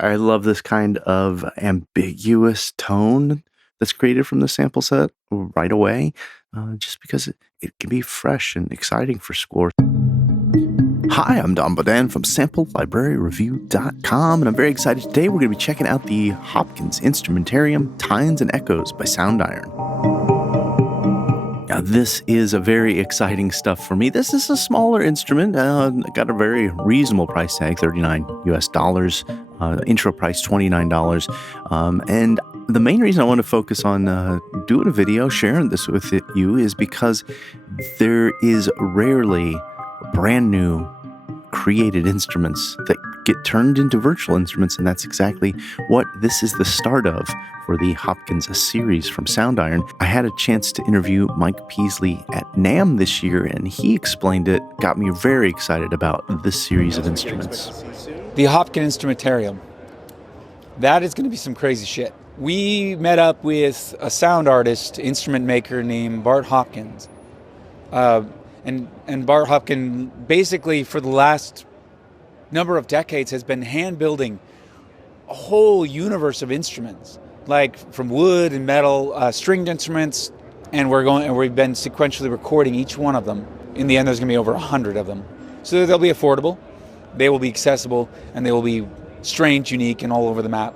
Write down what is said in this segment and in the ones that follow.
I love this kind of ambiguous tone that's created from the sample set right away, just because it can be fresh and exciting for scores. Hi, I'm Don Bodan from SampleLibraryReview.com, and I'm very excited today. We're going to be checking out the Hopkins Instrumentarium Tines and Echoes by Soundiron. Now, this is a very exciting stuff for me. This is a smaller instrument, got a very reasonable price tag, $39 US, intro price $29, and the main reason I want to focus on doing a video, sharing this with you, is because there is rarely brand new created instruments that get turned into virtual instruments, and that's exactly what this is the start of for the Hopkins series from Soundiron. I had a chance to interview Mike Peasley at NAMM this year, and he explained it, got me very excited about this series of instruments. The Hopkin Instrumentarium. That is going to be some crazy shit. We met up with a sound artist, instrument maker named Bart Hopkins. And Bart Hopkin, basically for the last number of decades, has been hand building a whole universe of instruments, like from wood and metal, stringed instruments, and we've been sequentially recording each one of them. In the end, there's going to be over 100 of them. So they'll be affordable, they will be accessible, and they will be strange, unique, and all over the map.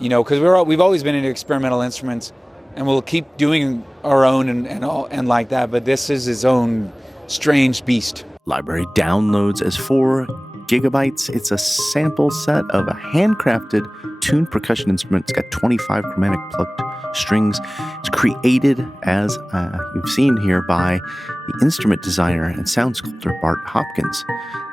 You know, because we've always been into experimental instruments, and we'll keep doing our own and like that. But this is his own strange beast. Library downloads as 4 gigabytes. It's a sample set of a handcrafted tuned percussion instrument. It's got 25 chromatic plucked strings. It's created, as you've seen here, by the instrument designer and sound sculptor Bart Hopkins.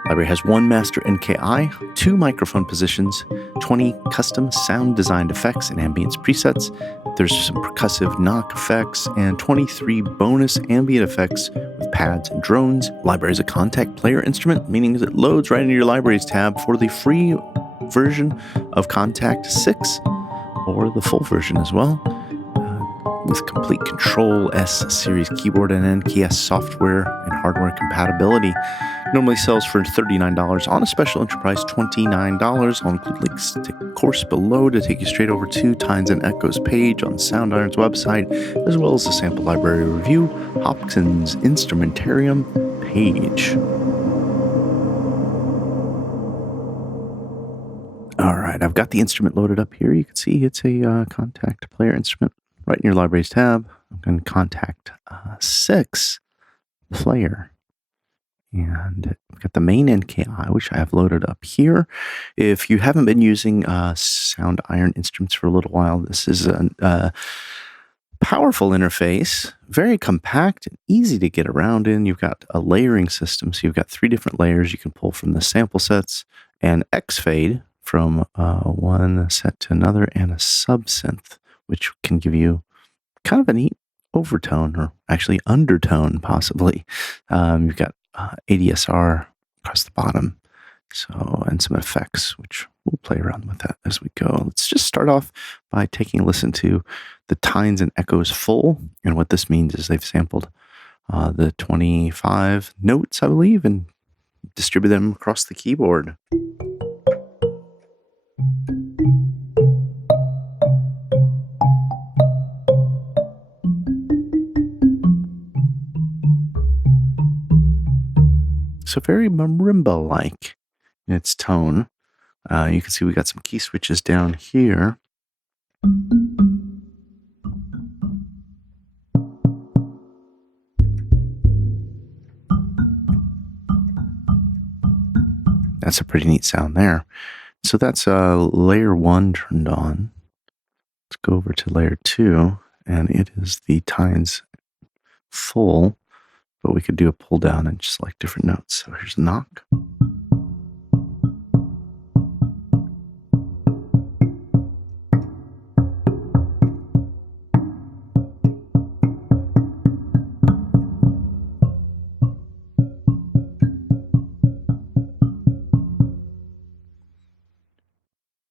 Library has 1 master NKI, 2 microphone positions, 20 custom sound designed effects and ambience presets. There's some percussive knock effects and 23 bonus ambient effects with pads and drones. Library is a contact player instrument, meaning that it loads right into your libraries tab for the free version of Contact 6 or the full version as well, with complete Control S series keyboard and NKS software and hardware compatibility. Normally sells for $39. On a special entry price, $29. I'll include links to the course below to take you straight over to Tines and Echoes page on Soundiron's website, as well as the Sample Library Review Hopkins Instrumentarium page. All right, I've got the instrument loaded up here. You can see it's a contact player instrument right in your libraries tab. I'm going to Contact 6 player. And I've got the main NKI, which I have loaded up here. If you haven't been using Soundiron instruments for a little while, this is a powerful interface, very compact and easy to get around in. You've got a layering system, so you've got 3 different layers you can pull from the sample sets, and X-Fade from one set to another, and a sub-synth, which can give you kind of a neat overtone, or actually undertone, possibly. You've got ADSR across the bottom, and some effects, which we'll play around with that as we go. Let's just start off by taking a listen to the Tines and Echoes full, and what this means is they've sampled the 25 notes, I believe, and distributed them across the keyboard. So very marimba-like in its tone. You can see we got some key switches down here. That's a pretty neat sound there. So that's layer 1 turned on. Let's go over to layer 2, and it is the Tines full. But we could do a pull down and just select different notes. So here's a knock.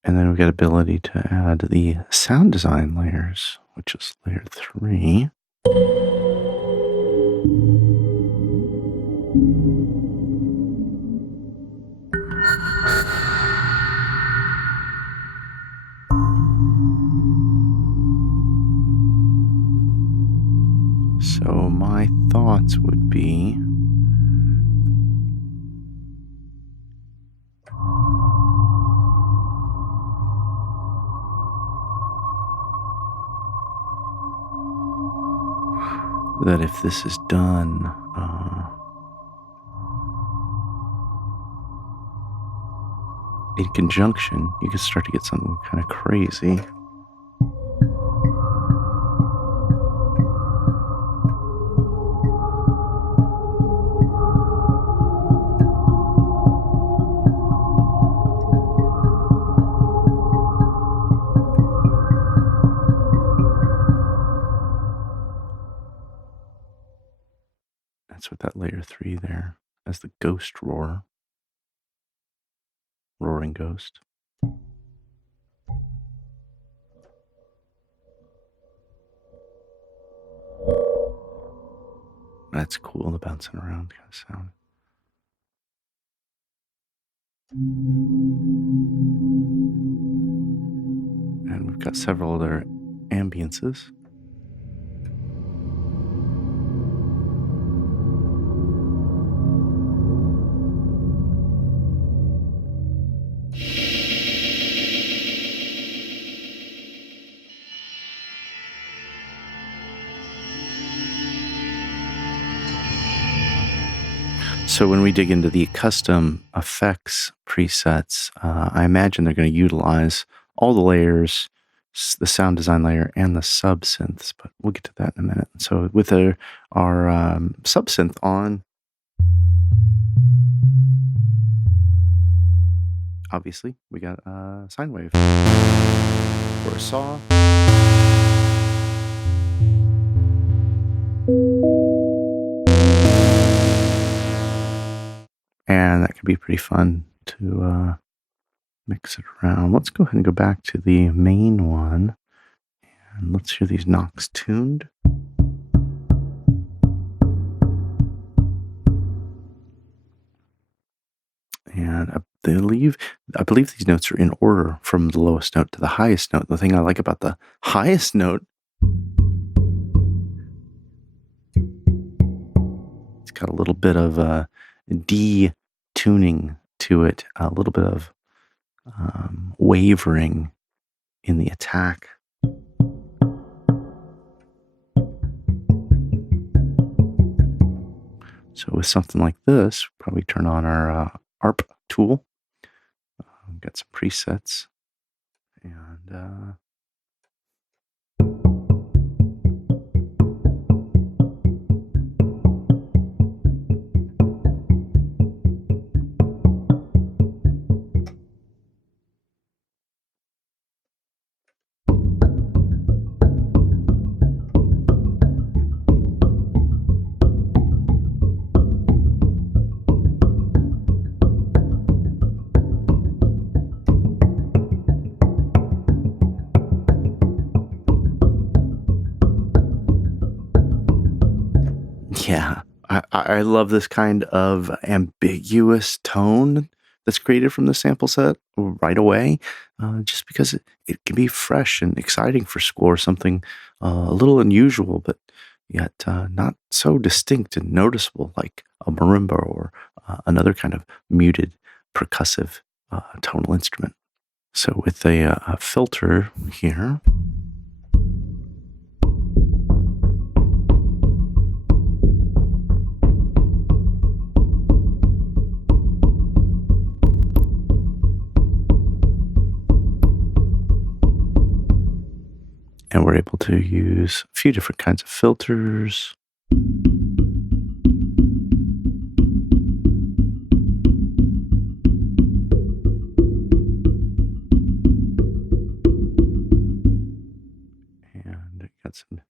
And then we've got ability to add the sound design layers, which is layer 3. So my thoughts would be that if this is done in conjunction, you can start to get something kind of crazy. That's what that layer 3 there as the ghost roar. Roaring ghost. That's cool, the bouncing around kind of sound. And we've got several other ambiances. So when we dig into the custom effects presets, I imagine they're going to utilize all the layers, the sound design layer and the sub synths, but we'll get to that in a minute. So with our sub synth on, obviously we got a sine wave or a saw. And that can be pretty fun to mix it around. Let's go ahead and go back to the main one. And let's hear these knocks tuned. And I believe these notes are in order from the lowest note to the highest note. The thing I like about the highest note, it's got a little bit of detuning to it, a little bit of wavering in the attack. So with something like this, probably turn on our ARP tool. We've got some presets, and yeah, I love this kind of ambiguous tone that's created from the sample set right away, just because it can be fresh and exciting for score, something a little unusual, but yet not so distinct and noticeable like a marimba or another kind of muted percussive tonal instrument. So with a filter here, and we're able to use a few different kinds of filters. And got some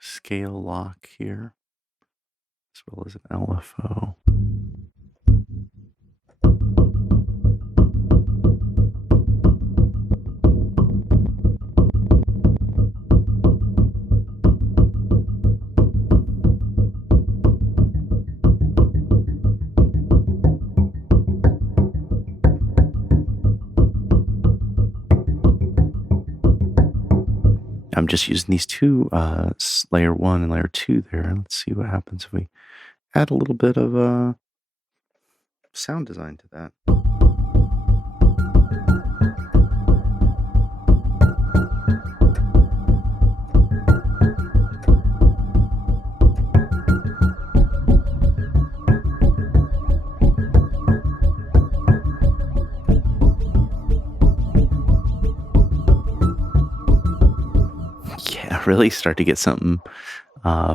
scale lock here, as well as an LFO. I'm I'm just using these two, layer 1 and layer 2 there. Let's see what happens if we add a little bit of sound design to that. Yeah, really start to get something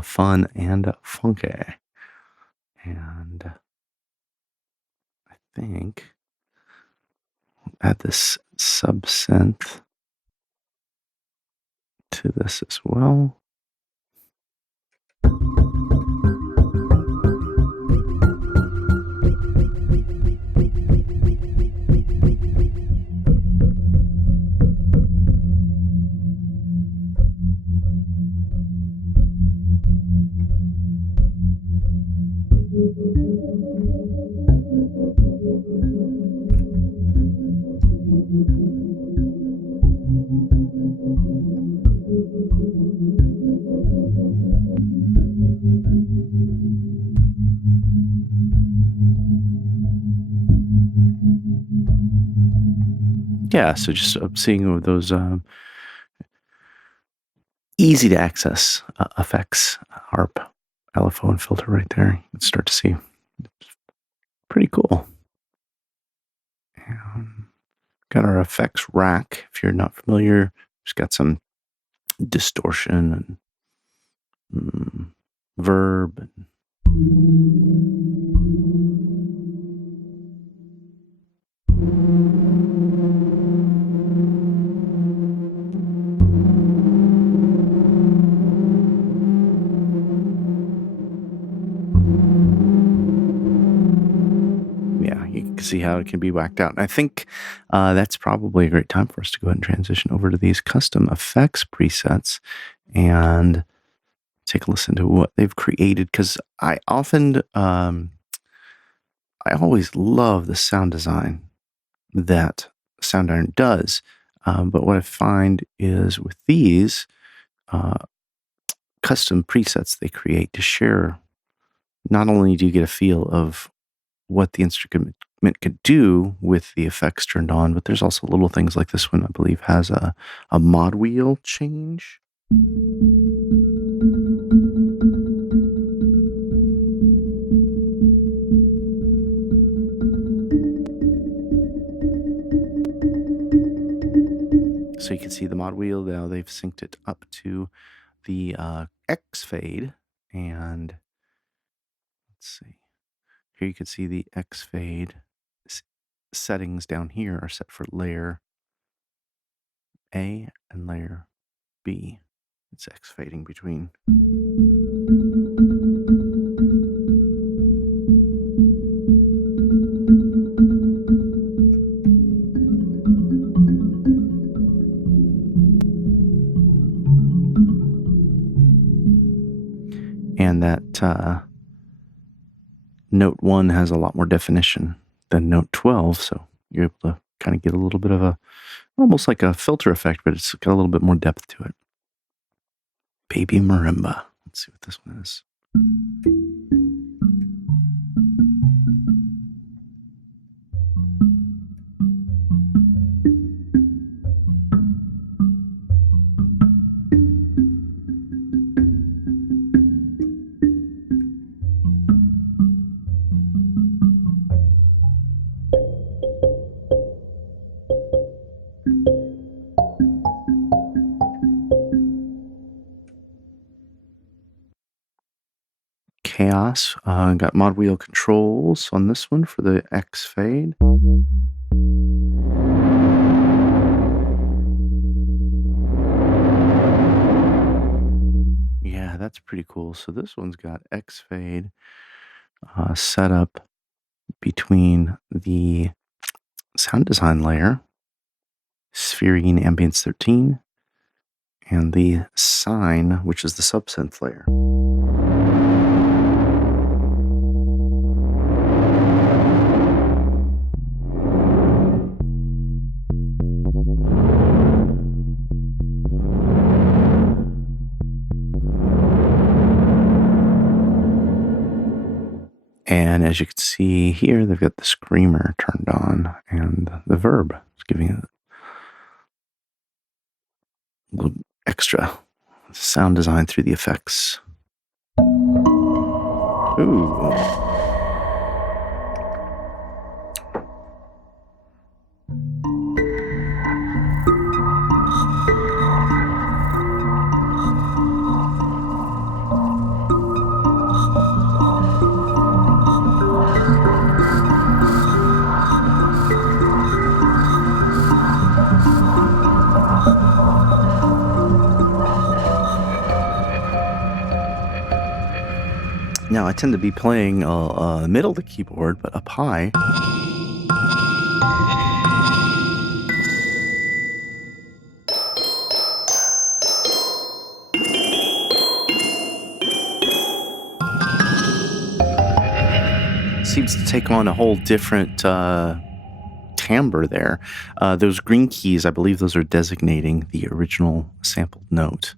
fun and funky. And I think I'll add this sub-synth to this as well. Yeah, so just seeing those easy to access effects, harp, LFO, and filter right there. You can start to see. It's pretty cool. And got our effects rack. If you're not familiar, it's got some distortion and verb and yeah, you can see how it can be whacked out. And I think that's probably a great time for us to go ahead and transition over to these custom effects presets and take a listen to what they've created, because I often I always love the sound design that Soundiron does, but what I find is with these custom presets they create to share, not only do you get a feel of what the instrument could do with the effects turned on, but there's also little things like this one, I believe, has a mod wheel change. So you can see the mod wheel now, they've synced it up to the X fade, and let's see. Here you can see the X fade settings down here are set for layer A and layer B. It's X fading between. And that note 1 has a lot more definition than note 12, so you're able to kind of get a little bit of almost like a filter effect, but it's got a little bit more depth to it. Baby Marimba. Let's see what this one is. Chaos. Got mod wheel controls on this one for the X fade. Yeah, that's pretty cool. So this one's got X fade set up between the sound design layer, Spherine Ambience 13, and the Sine, which is the subsynth layer. And as you can see here, they've got the screamer turned on and the verb. It's giving it a little extra sound design through the effects. Ooh. Now, I tend to be playing middle of the keyboard, but up high. Seems to take on a whole different timbre there. Those green keys, I believe those are designating the original sampled note.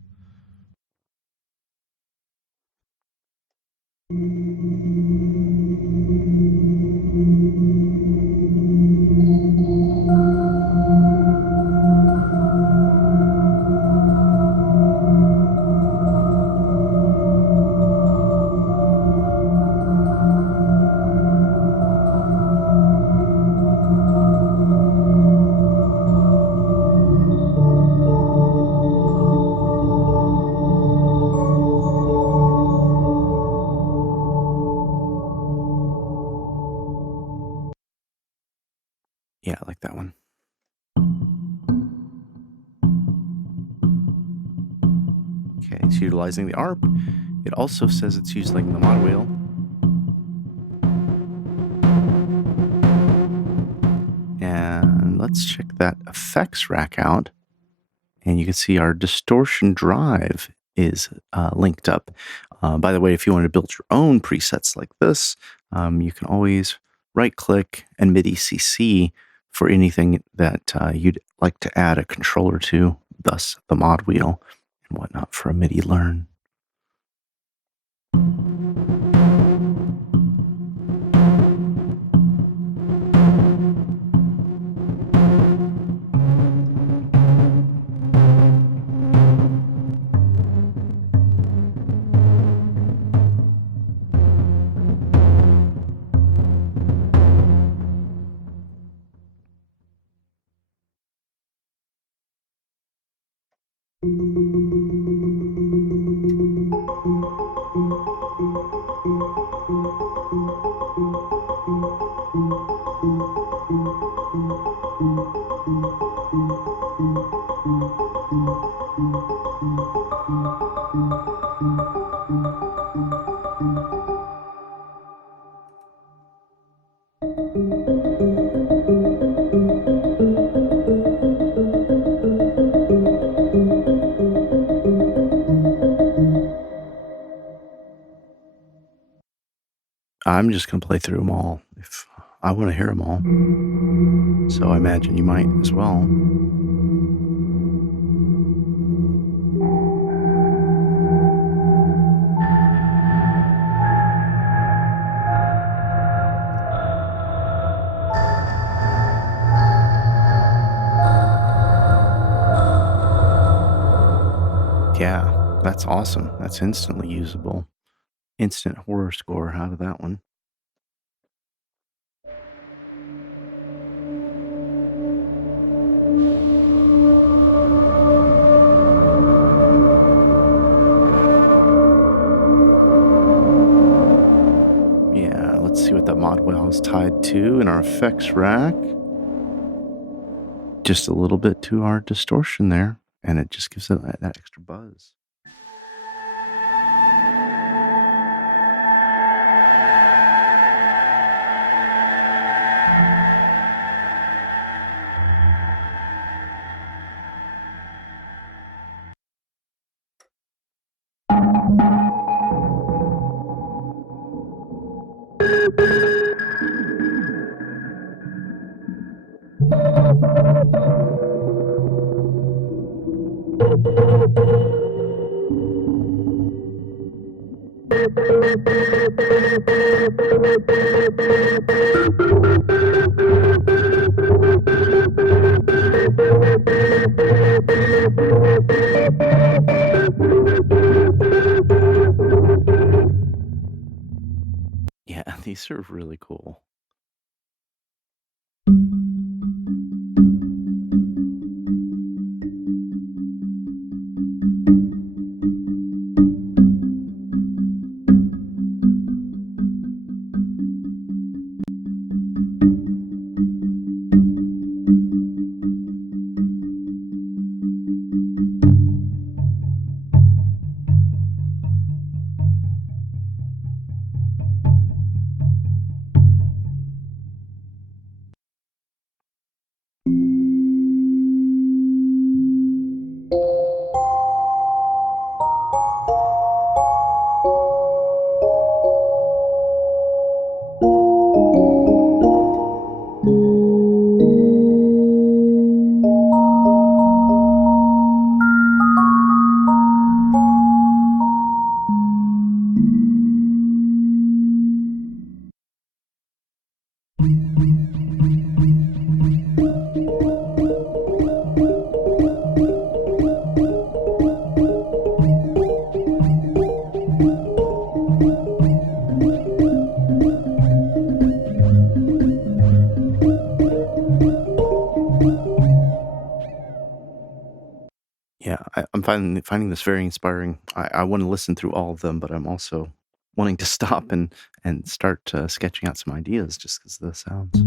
Yeah, I like that one. Okay, it's utilizing the ARP. It also says it's using the mod wheel. And let's check that effects rack out. And you can see our distortion drive is linked up. By the way, if you want to build your own presets like this, you can always right-click and MIDI CC for anything that you'd like to add a controller to, thus the mod wheel and whatnot for a MIDI learn. I'm just going to play through them all if I want to hear them all. So I imagine you might as well. Yeah, that's awesome. That's instantly usable. Instant horror score out of that one. Yeah, let's see what that mod wheel is tied to in our effects rack. Just a little bit to our distortion there, and it just gives it that extra buzz. Yeah, these are really cool. Yeah, I'm finding this very inspiring. I want to listen through all of them, but I'm also wanting to stop and start sketching out some ideas just because of the sounds.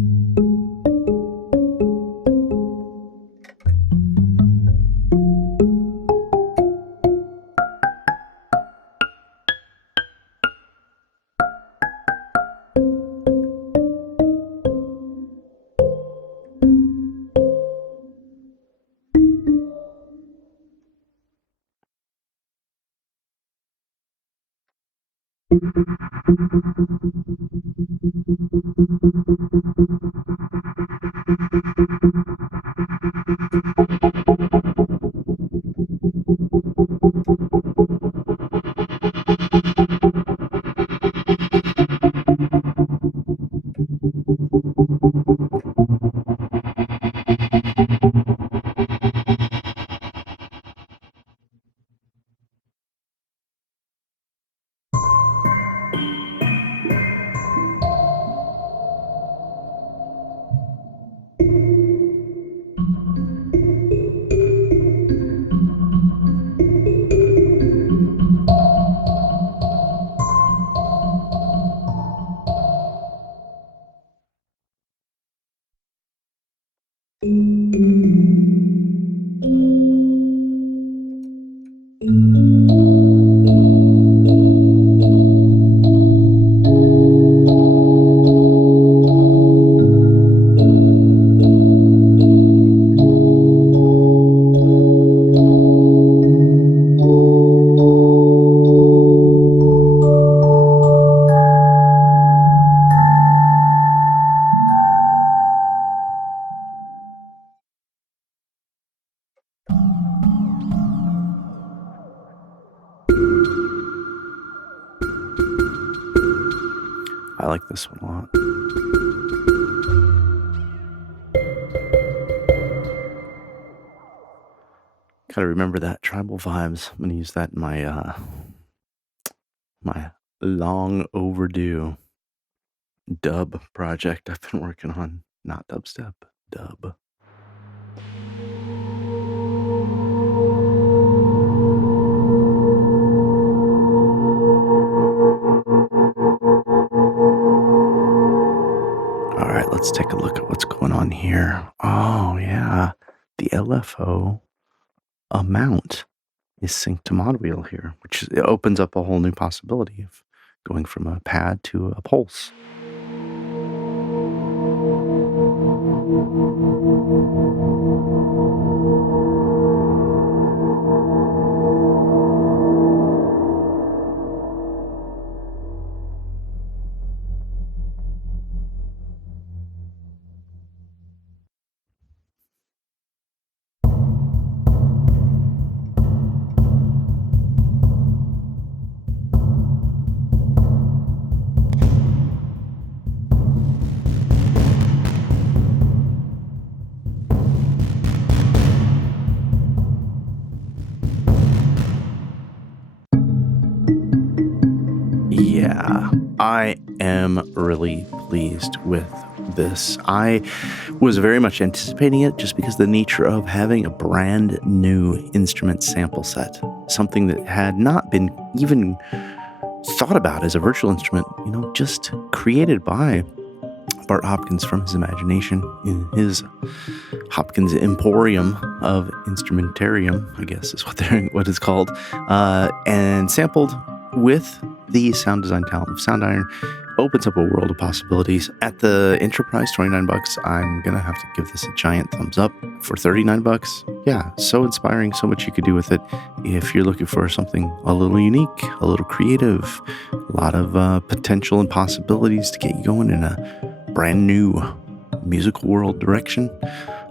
I like this one a lot. Gotta remember that tribal vibes. I'm gonna use that in my my long overdue dub project I've been working on. Not dubstep, dub. All right, let's take a look at what's going on here. Oh, yeah. The LFO amount is synced to mod wheel here, which it opens up a whole new possibility of going from a pad to a pulse. Yeah, I am really pleased with this. I was very much anticipating it just because of the nature of having a brand new instrument sample set, something that had not been even thought about as a virtual instrument, just created by Bart Hopkins from his imagination in his Hopkins Emporium of Instrumentarium, I guess is what it's called, and sampled with the sound design talent of Soundiron. Opens up a world of possibilities. At the enterprise, $29, I'm gonna have to give this a giant thumbs up. For $39, yeah, so inspiring, so much you could do with it. If you're looking for something a little unique, a little creative, a lot of potential and possibilities to get you going in a brand new musical world direction,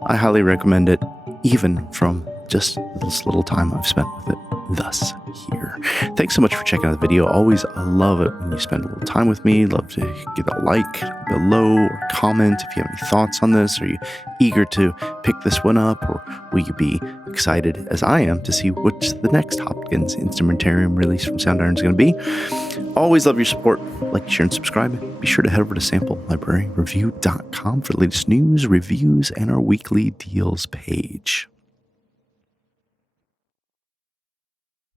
I highly recommend it, even from just this little time I've spent with it thus here. Thanks so much for checking out the video. Always love it when you spend a little time with me. Love to give a like below or comment if you have any thoughts on this. Are you eager to pick this one up, or will you be excited as I am to see what's the next Hopkins Instrumentarium release from Soundiron is going to be? Always love your support. Like, share, and subscribe. Be sure to head over to samplelibraryreview.com for the latest news, reviews, and our weekly deals page.